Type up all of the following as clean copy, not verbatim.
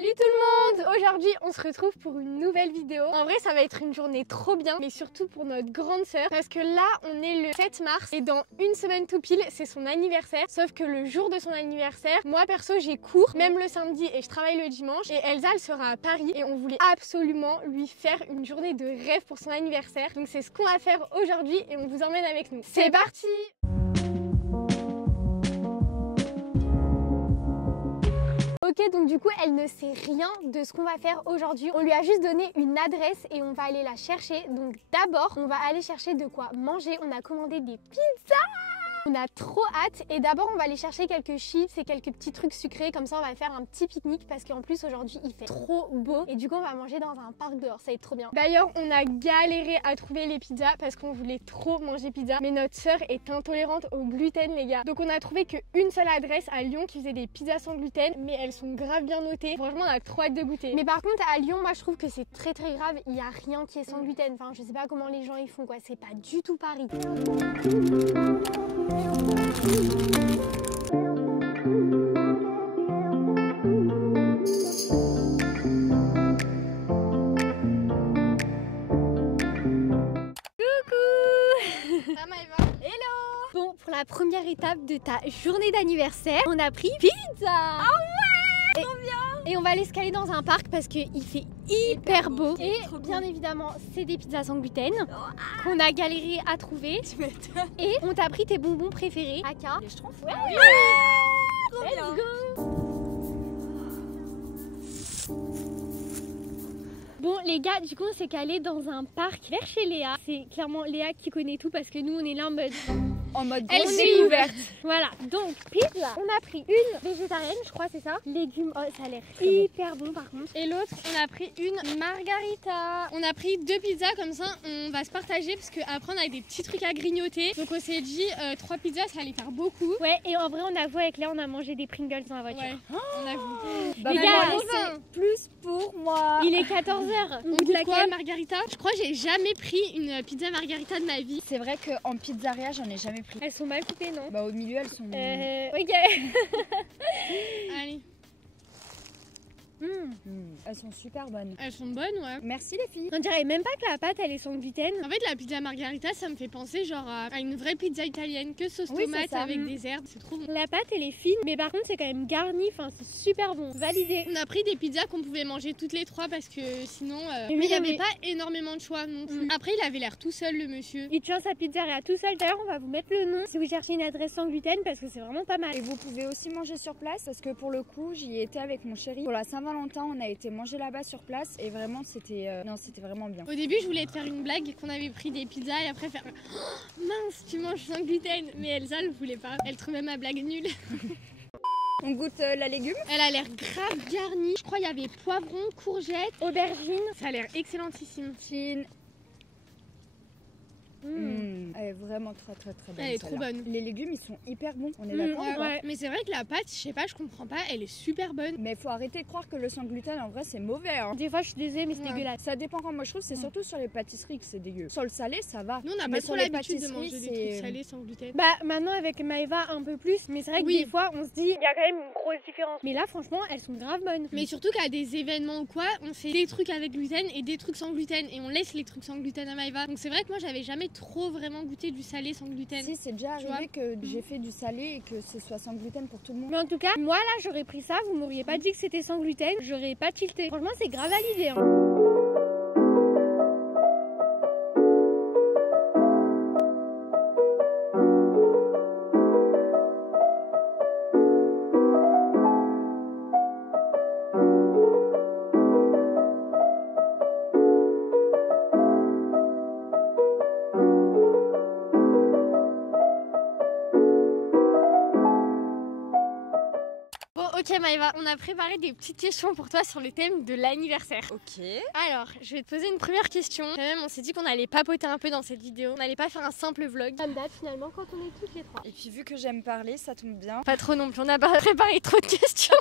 Salut tout le monde! Aujourd'hui on se retrouve pour une nouvelle vidéo. En vrai ça va être une journée trop bien, mais surtout pour notre grande sœur, parce que là on est le 7 mars et dans une semaine tout pile c'est son anniversaire. Sauf que le jour de son anniversaire, moi perso j'ai cours, même le samedi, et je travaille le dimanche. Et Elsa elle sera à Paris et on voulait absolument lui faire une journée de rêve pour son anniversaire. Donc c'est ce qu'on va faire aujourd'hui et on vous emmène avec nous. C'est parti! Ok, donc du coup elle ne sait rien de ce qu'on va faire aujourd'hui. On lui a juste donné une adresse et on va aller la chercher. Donc d'abord on va aller chercher de quoi manger. On a commandé des pizzas. On a trop hâte et d'abord on va aller chercher quelques chips et quelques petits trucs sucrés, comme ça on va faire un petit pique-nique parce qu'en plus aujourd'hui il fait trop beau et du coup on va manger dans un parc dehors, ça va être trop bien. D'ailleurs on a galéré à trouver les pizzas parce qu'on voulait trop manger pizza, mais notre sœur est intolérante au gluten les gars. Donc on a trouvé qu'une seule adresse à Lyon qui faisait des pizzas sans gluten, mais elles sont grave bien notées. Franchement on a trop hâte de goûter. Mais par contre à Lyon moi je trouve que c'est très grave, il n'y a rien qui est sans gluten. Enfin je sais pas comment les gens y font quoi, c'est pas du tout Paris. Bon, pour la première étape de ta journée d'anniversaire, on a pris pizza. Ah ouais, trop bien. Et on va aller se caler dans un parc parce qu'il fait hyper beau. Et bien évidemment, c'est des pizzas sans gluten qu'on a galéré à trouver. Et on t'a pris tes bonbons préférés. Aka. Les Schtroumpfs. Ouais. Trop bien. Let's go. Bon les gars, du coup on s'est calé dans un parc vers chez Léa. C'est clairement Léa qui connaît tout parce que nous on est là en mode Elle grosse suit. découverte. Voilà, donc pizza. On a pris une végétarienne, je crois c'est ça. Légumes, oh ça a l'air hyper bon par contre. Et l'autre, on a pris une margarita. On a pris deux pizzas comme ça, on va se partager parce qu'après on a des petits trucs à grignoter. Donc on s'est dit 3 pizzas ça allait faire beaucoup. Ouais, et en vrai on avoue avec Léa on a mangé des Pringles dans la voiture. Ouais, on avoue. Bah, les gars, c'est plus pour moi. il est 14h. On goûte quoi margarita? Je crois que j'ai jamais pris une pizza margarita de ma vie. C'est vrai qu'en pizzeria, j'en ai jamais pris. Elles sont mal coupées, non? Bah, au milieu, elles sont. Ok. Allez. Elles sont super bonnes. Elles sont bonnes, ouais. Merci les filles. On dirait même pas que la pâte elle est sans gluten. En fait, la pizza margarita ça me fait penser genre à une vraie pizza italienne, que sauce tomate avec des herbes. C'est trop bon. La pâte elle est fine, mais par contre c'est quand même garni. Enfin, c'est super bon. Validé. On a pris des pizzas qu'on pouvait manger toutes les trois parce que sinon. Mais il y avait pas énormément de choix non plus. Après, il avait l'air tout seul, le monsieur. Il tient sa pizzeria tout seul. D'ailleurs, on va vous mettre le nom si vous cherchez une adresse sans gluten parce que c'est vraiment pas mal. Et vous pouvez aussi manger sur place parce que pour le coup, j'y étais avec mon chéri. Pour la Saint-Valentin, on a été manger là-bas sur place et vraiment c'était c'était vraiment bien. Au début, je voulais te faire une blague qu'on avait pris des pizzas et après faire oh, mince, tu manges sans gluten. Mais Elsa elle voulait pas. Elle trouvait ma blague nulle. On goûte la légume. Elle a l'air grave garnie. Je crois qu'il y avait poivrons, courgettes, aubergines. Ça a l'air excellentissime. Chine. Elle est vraiment très bonne. Elle est trop bonne. Les légumes ils sont hyper bons, on est d'accord ou pas? Ouais. Mais c'est vrai que la pâte, je sais pas, je comprends pas, elle est super bonne. Mais faut arrêter de croire que le sans gluten en vrai c'est mauvais hein. Des fois je suis désolée mais c'est dégueulasse. Ça dépend quand moi je trouve, c'est surtout sur les pâtisseries que c'est dégueu. Sur le salé ça va. Nous on n'a pas trop l'habitude de manger des trucs salés sans gluten. Bah maintenant avec Maëva un peu plus, mais c'est vrai que des fois on se dit il y a quand même une grosse différence. Mais là franchement elles sont grave bonnes. Mais surtout qu'à des événements ou quoi, on fait des trucs avec gluten et des trucs sans gluten et on laisse les trucs sans gluten à Maëva. Donc c'est vrai que moi j'avais jamais trop vraiment goûté du salé sans gluten. Si, c'est déjà arrivé que j'ai fait du salé et que ce soit sans gluten pour tout le monde. Mais en tout cas, moi là j'aurais pris ça, vous m'auriez pas dit que c'était sans gluten, j'aurais pas tilté. Franchement c'est grave validé hein. Ok Maëva, on a préparé des petites questions pour toi sur le thème de l'anniversaire. Ok. Alors, je vais te poser une première question. Quand même, on s'est dit qu'on allait papoter un peu dans cette vidéo. On n'allait pas faire un simple vlog. Ça me date finalement quand on est toutes les trois. Et puis vu que j'aime parler, ça tombe bien. Pas trop non plus, on n'a pas préparé trop de questions.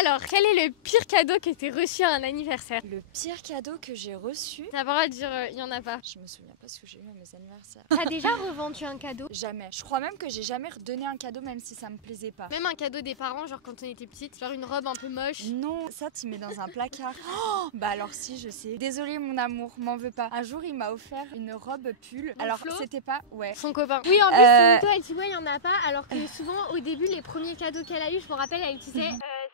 Alors, quel est le pire cadeau que t'aies reçu à un anniversaire? Le pire cadeau que j'ai reçu? T'as pas le droit de dire il y en a pas. Je me souviens pas ce que j'ai eu à mes anniversaires. T'as déjà revendu un cadeau? Jamais. Je crois même que j'ai jamais redonné un cadeau même si ça me plaisait pas. Même un cadeau des parents, genre quand on était petite? Genre une robe un peu moche? Non, ça tu mets dans un placard. Oh, bah alors si, je sais. Désolée mon amour, m'en veux pas. Un jour il m'a offert une robe pull. Mon Alors Flo c'était pas, ouais. Son copain. Oui, en plus, son mytho, elle dit ouais, il y en a pas. Alors que souvent, au début, les premiers cadeaux qu'elle a eu, je me rappelle, elle disait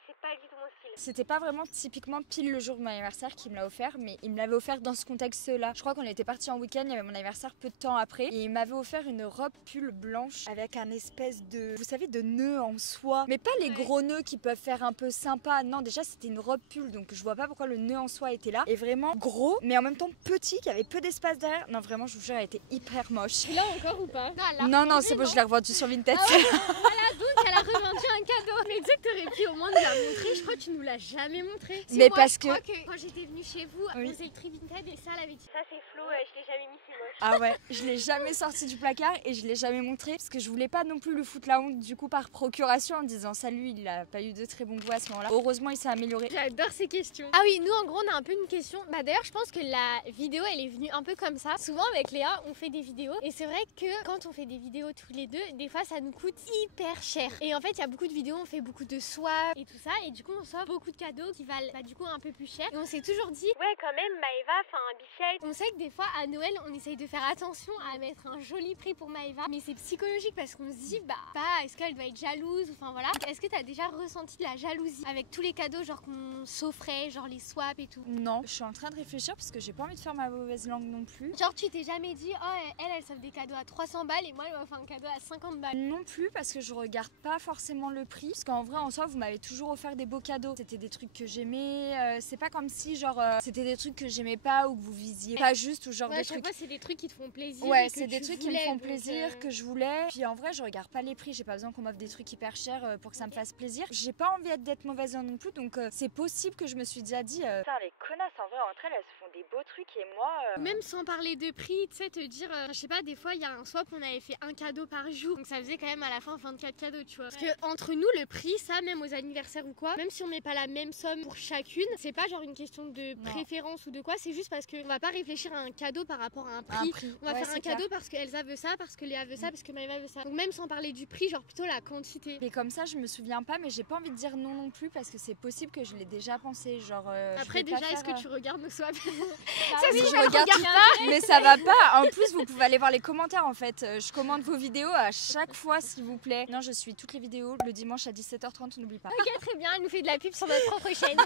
c'est pas du tout mon style. C'était pas vraiment typiquement pile le jour de mon anniversaire qu'il me l'a offert, mais il me l'avait offert dans ce contexte-là. Je crois qu'on était partis en week-end, il y avait mon anniversaire peu de temps après, et il m'avait offert une robe pull blanche avec un espèce de, vous savez, de nœud en soie. Mais pas les gros nœuds qui peuvent faire un peu sympa. Non, déjà c'était une robe pull, donc je vois pas pourquoi le nœud en soie était là. Et vraiment gros, mais en même temps petit, qui avait peu d'espace derrière. Non, vraiment, je vous jure, elle était hyper moche. Là encore ou pas? Non, c'est bon, je l'ai revendue sur Vinted. Ah ouais. Voilà, donc elle a revendu un cadeau. Mais tu sais que t'aurais pu au moins nous la montrer. Je crois que tu nous l'as jamais montré. Mais moi, parce je crois que quand j'étais venue chez vous, on faisait le tri Vinted et ça, elle avait dit ça c'est Flo, je l'ai jamais mis, c'est moche. Ah ouais, je l'ai jamais sorti du placard et je l'ai jamais montré parce que je voulais pas non plus lui foutre la honte du coup par procuration en disant salut, il a pas eu de très bon goût à ce moment-là. Heureusement, il s'est amélioré. J'adore ces questions. Ah oui, nous en gros on a un peu une question. Bah d'ailleurs je pense que la vidéo elle est venue un peu comme ça. Souvent avec Léa on fait des vidéos et c'est vrai que quand on fait des vidéos tous les deux, des fois ça nous coûte hyper cher. Et en fait il y a beaucoup de vidéos, on fait beaucoup de swaps et tout ça et du coup on sort beaucoup de cadeaux qui valent du coup un peu plus cher. Et on s'est toujours dit ouais quand même Maëva, enfin Bichette. On sait que des fois à Noël on essaye de faire attention à mettre un joli prix pour Maëva, mais c'est psychologique parce qu'on se dit bah est-ce qu'elle doit être jalouse, enfin voilà. Est-ce que t'as déjà ressenti de la jalousie avec tous les cadeaux genre qu'on s'offrait, genre les swaps et tout? Non, je suis en train de réfléchir parce que j'ai pas envie de faire ma mauvaise langue non plus. Genre tu t'es jamais dit elle s'offre des cadeaux à 300 balles et moi elle m'offre un cadeau à 50 balles? Non plus parce que je regarde pas forcément le prix, parce qu'en vrai en soi vous m'avez toujours offert des beaux cadeaux. C'était des trucs que j'aimais, c'est pas comme si genre c'était des trucs que j'aimais pas ou que vous visiez pas juste ou genre des trucs. C'est des trucs qui te font plaisir. Ouais, c'est des trucs qui me font plaisir, que je voulais. Puis en vrai je regarde pas les prix, j'ai pas besoin qu'on m'offre des trucs hyper chers pour que ça me fasse plaisir. J'ai pas envie d'être mauvaise langue non plus, donc c'est possible que je me suis déjà dit putain les connasses en vrai entre elles se font des beaux trucs et moi même sans parler de prix, tu sais, te dire je sais pas, des fois il y a un swap on avait fait un cadeau par jour, donc ça faisait quand même à la fin 24 cadeaux, tu vois. Parce que entre nous le prix, ça même aux anniversaires ou quoi, même si on met pas la même somme pour chacune, c'est pas genre une question de préférence ou de quoi, c'est juste parce que on va pas réfléchir à un cadeau par rapport à un prix. On va faire un cadeau parce que Elsa veut ça, parce que Léa veut ça, parce que Maëva veut ça. Donc même sans parler du prix, genre plutôt la quantité. Mais comme ça je me souviens pas, mais j'ai pas envie de dire non plus parce que c'est possible que je l'ai déjà pensé, genre après déjà est-ce que tu regardes nos swaps? Ça oui, je regarde pas, mais ça va pas. En plus vous pouvez aller voir les commentaires en fait, je commande vos vidéos à chaque fois s'il vous plaît. Non, je suis toutes les vidéos le dimanche à 17h30, n'oublie pas. Ok, très bien, elle nous fait de la pub sur notre propre chaîne.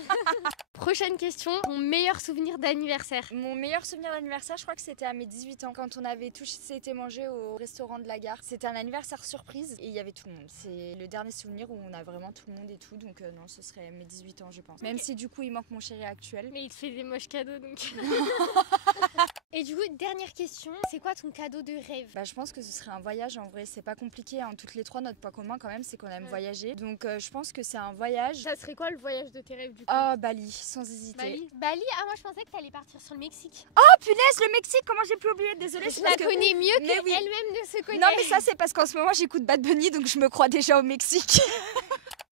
Prochaine question, mon meilleur souvenir d'anniversaire. Mon meilleur souvenir d'anniversaire, je crois que c'était à mes 18 ans, quand on avait tous été manger au restaurant de la gare. C'était un anniversaire surprise et il y avait tout le monde. C'est le dernier souvenir où on a vraiment tout le monde et tout, donc non, ce serait mes 18 ans je pense. Même si du coup il manque mon chéri actuel. Mais il te fait des moches cadeaux donc... Et du coup, dernière question, c'est quoi ton cadeau de rêve? Bah je pense que ce serait un voyage, en vrai c'est pas compliqué, hein. Toutes les trois notre point commun quand même c'est qu'on aime voyager, donc je pense que c'est un voyage. Ça serait quoi le voyage de tes rêves du coup? Oh Bali, sans hésiter. Bali, ah moi je pensais que t'allais partir sur le Mexique. Oh punaise, le Mexique, comment j'ai pu oublier, désolée. Je la connais mieux qu'elle-même ne se connaît. Non mais ça c'est parce qu'en ce moment j'écoute Bad Bunny donc je me crois déjà au Mexique.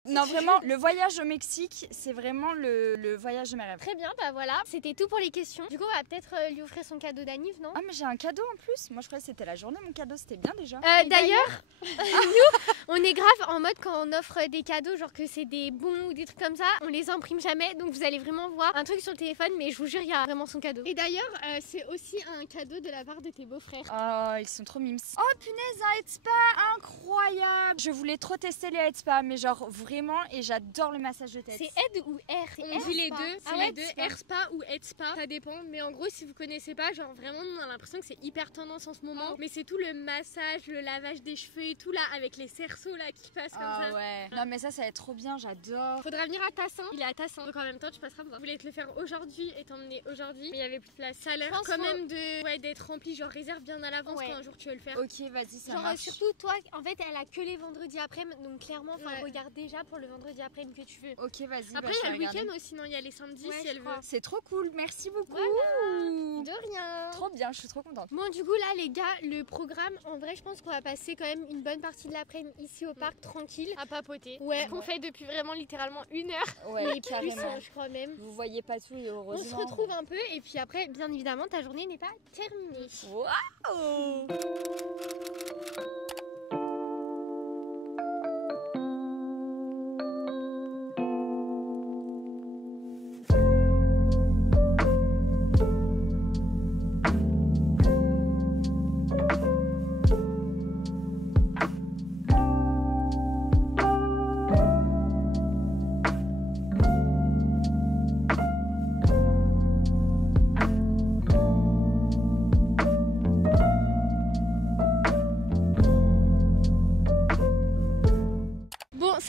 Non vraiment, le voyage au Mexique, c'est vraiment le voyage de mes rêves. Très bien, bah voilà, c'était tout pour les questions. Du coup, on va peut-être lui offrir son cadeau d'anniv, non? Ah mais j'ai un cadeau en plus. Moi je croyais que c'était la journée, mon cadeau, c'était bien déjà. D'ailleurs, nous, on est grave en mode quand on offre des cadeaux, genre que c'est des bons ou des trucs comme ça, on les imprime jamais, donc vous allez vraiment voir un truc sur le téléphone, mais je vous jure, il y a vraiment son cadeau. Et d'ailleurs, c'est aussi un cadeau de la part de tes beaux-frères. Oh, ils sont trop mimes. Oh punaise, un head spa incroyable. Je voulais trop tester les head spa, mais genre vraiment, et j'adore le massage de tête. C'est Head ou R? On dit les deux, c'est les deux, Air Spa ou Head Spa, ça dépend. Mais en gros, si vous connaissez pas, genre vraiment, on a l'impression que c'est hyper tendance en ce moment. Mais c'est tout le massage, le lavage des cheveux et tout là, avec les cerceaux là qui passent comme ça. Ouais. Non mais ça va être trop bien, j'adore. Faudra venir à Tassin, il est à Tassin. Donc en même temps, tu passeras me voir. Je voulais te le faire aujourd'hui et t'emmener aujourd'hui, mais il y avait plus de place. Ça a l'air quand même d'être rempli, genre réserve bien à l'avance quand un jour tu veux le faire. Ok, vas-y, ça marche. Surtout toi, en fait, elle a que les vendredis après-midi, donc clairement, regarde déjà pour le vendredi après-midi que tu veux. Ok, vas-y. Après, il y a le week-end aussi, non, il y a les samedis si elle veut. C'est trop cool, merci beaucoup. Voilà. De rien. Trop bien, je suis trop contente. Bon, du coup, là, les gars, le programme, en vrai, je pense qu'on va passer quand même une bonne partie de l'après-midi ici au parc, tranquille, à papoter. Ouais, qu'on fait depuis vraiment littéralement 1 heure. Ouais, et carrément. plus, je crois même. Vous voyez pas tout, et heureusement. On se retrouve un peu, et puis après, bien évidemment, ta journée n'est pas terminée. Waouh!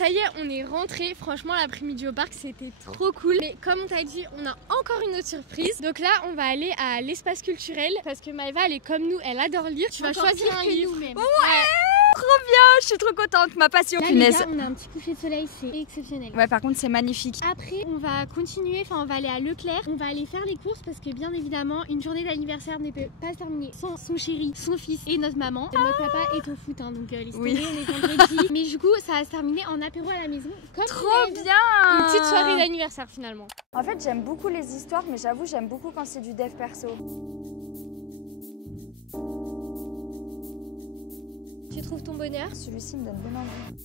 ça y est, on est rentré. Franchement, l'après-midi au parc, c'était trop cool. Mais comme on t'a dit, on a encore une autre surprise. Donc là, on va aller à l'espace culturel parce que Maëva, elle est comme nous, elle adore lire. Tu vas choisir un livre. Ouais, trop bien, je suis trop contente, ma passion. Là, les gars, on a un petit coucher de soleil, c'est exceptionnel. Ouais, par contre, c'est magnifique. Après, on va continuer, on va aller à Leclerc, on va aller faire les courses parce que bien évidemment, une journée d'anniversaire ne peut pas se terminer sans son chéri, son fils et notre maman. Notre papa est au foot, hein, donc les Oui. on est vendredi. Mais du coup, ça va se terminer en apéro à la maison. Comme Trop bien. Une petite soirée d'anniversaire finalement. En fait, j'aime beaucoup les histoires, mais j'avoue, j'aime beaucoup quand c'est du dev perso. Tu trouves ton bonheur? Celui-ci me donne bien envie.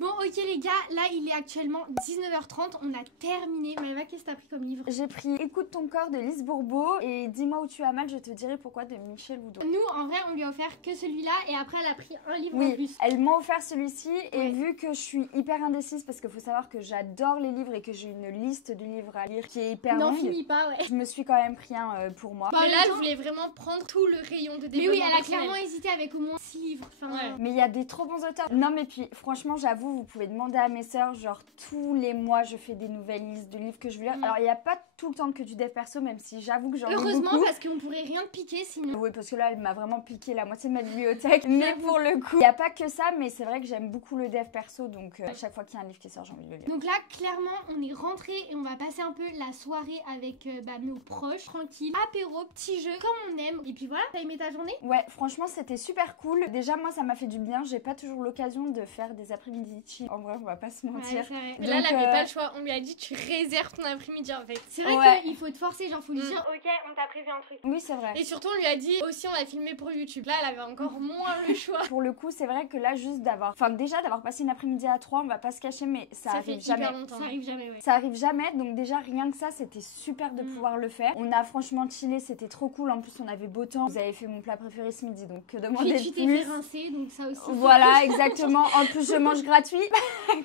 Bon, ok les gars, là il est actuellement 19h30, on a terminé. Maëva, qu'est-ce que t'as pris comme livre? J'ai pris Écoute ton corps de Lise Bourbeau et Dis-moi où tu as mal, je te dirai pourquoi de Michel Houdon. Nous, en vrai, on lui a offert que celui-là et après elle a pris un livre en Oui, plus. elle m'a offert celui-ci et Ouais. vu que je suis hyper indécise parce qu'il faut savoir que j'adore les livres et que j'ai une liste de livres à lire qui est hyper N'en longue, finis pas, ouais. je me suis quand même pris un pour moi. Bah, Mais en là, même je temps- voulais vraiment prendre tout le rayon de développement Mais oui, elle a personnel. clairement hésité avec au moins 6 livres. Enfin, Ouais. Mais il y a des trop bons auteurs. Non mais puis franchement j'avoue vous pouvez demander à mes sœurs, genre tous les mois je fais des nouvelles listes de livres que je veux lire. Mm. Alors il n'y a pas tout le temps que du dev perso même si j'avoue que j'en lis heureusement, beaucoup. parce qu'on pourrait rien te piquer sinon. Oui parce que là elle m'a vraiment piqué la moitié de ma bibliothèque. Mais pour le coup il n'y a pas que ça mais c'est vrai que j'aime beaucoup le dev perso donc à chaque fois qu'il y a un livre qui sort j'ai envie de le lire. Donc là, clairement, on est rentré et on va passer un peu la soirée avec nos proches, tranquille, apéro, petit jeu, comme on aime. Et puis voilà, t'as aimé ta journée? Ouais franchement c'était super cool. Déjà moi ça m'a fait du bien, j'ai pas toujours l'occasion de faire des après-midi chill. En vrai on va pas se mentir. c'est vrai. Mais là, elle Donc, avait pas le choix. On lui a dit, tu réserves ton après-midi en fait. C'est vrai Ouais. qu'il faut te forcer, genre faut lui dire ok, on t'a prévu un truc. Oui c'est vrai. Et surtout, on lui a dit aussi, on va filmer pour YouTube. Là, elle avait encore moins le choix. Pour le coup, c'est vrai que là, juste d'avoir. Enfin, déjà, d'avoir passé une après-midi à 3, on va pas se cacher, mais ça Ça fait arrive hyper jamais. longtemps. Ça arrive jamais, ouais. Ça arrive jamais, donc déjà rien que ça, c'était super de pouvoir le faire. On a franchement chillé, c'était trop cool. En plus, on avait beau temps. Vous avez fait mon plat préféré ce midi, donc que demander Puis de tu t'es plus. fait rincer, donc ça aussi. Voilà, exactement. En plus, je mange gratuit.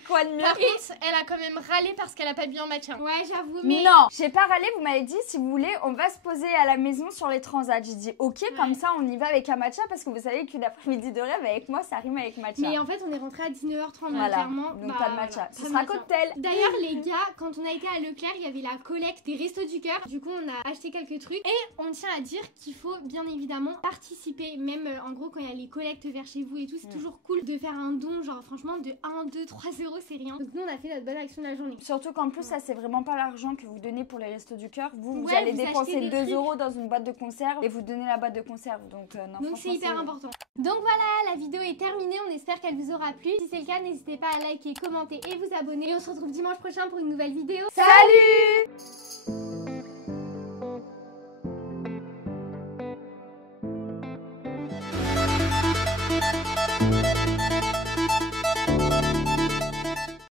Quoi de mieux? Par contre, elle a quand même râlé parce qu'elle a pas bu en matcha. Ouais, j'avoue, mais. Non, j'ai pas râlé, vous m'avez dit si vous voulez, on va se poser à la maison sur les transats. J'ai dit ok, comme ça on y va avec un matcha parce que vous savez qu'une après-midi de rêve avec moi ça rime avec matcha. Mais en fait, on est rentré à 19h30, donc Voilà, clairement. donc bah, pas de matcha. voilà, Ce pas de sera matcha. cocktail. D'ailleurs, les gars, quand on a été à Leclerc, il y avait la collecte des Restos du Cœur. Du coup, on a acheté quelques trucs. Et on tient à dire qu'il faut bien évidemment participer. Même en gros, quand il y a les collectes vers chez vous et tout, c'est toujours cool de faire un don. Genre, franchement, de 1, 2, 3 euros, c'est rien. Donc, nous, on a fait notre bonne action de la journée. Surtout qu'en plus, ça, c'est vraiment pas l'argent que vous donnez pour les restos du cœur. Vous Ouais, allez vous dépenser achetez des 2 trucs. euros dans une boîte de conserve et vous donnez la boîte de conserve. Donc, non, Donc c'est franchement, hyper important. Donc voilà, la vidéo est terminée, on espère qu'elle vous aura plu. Si c'est le cas, n'hésitez pas à liker, commenter et vous abonner. Et on se retrouve dimanche prochain pour une nouvelle vidéo. Salut!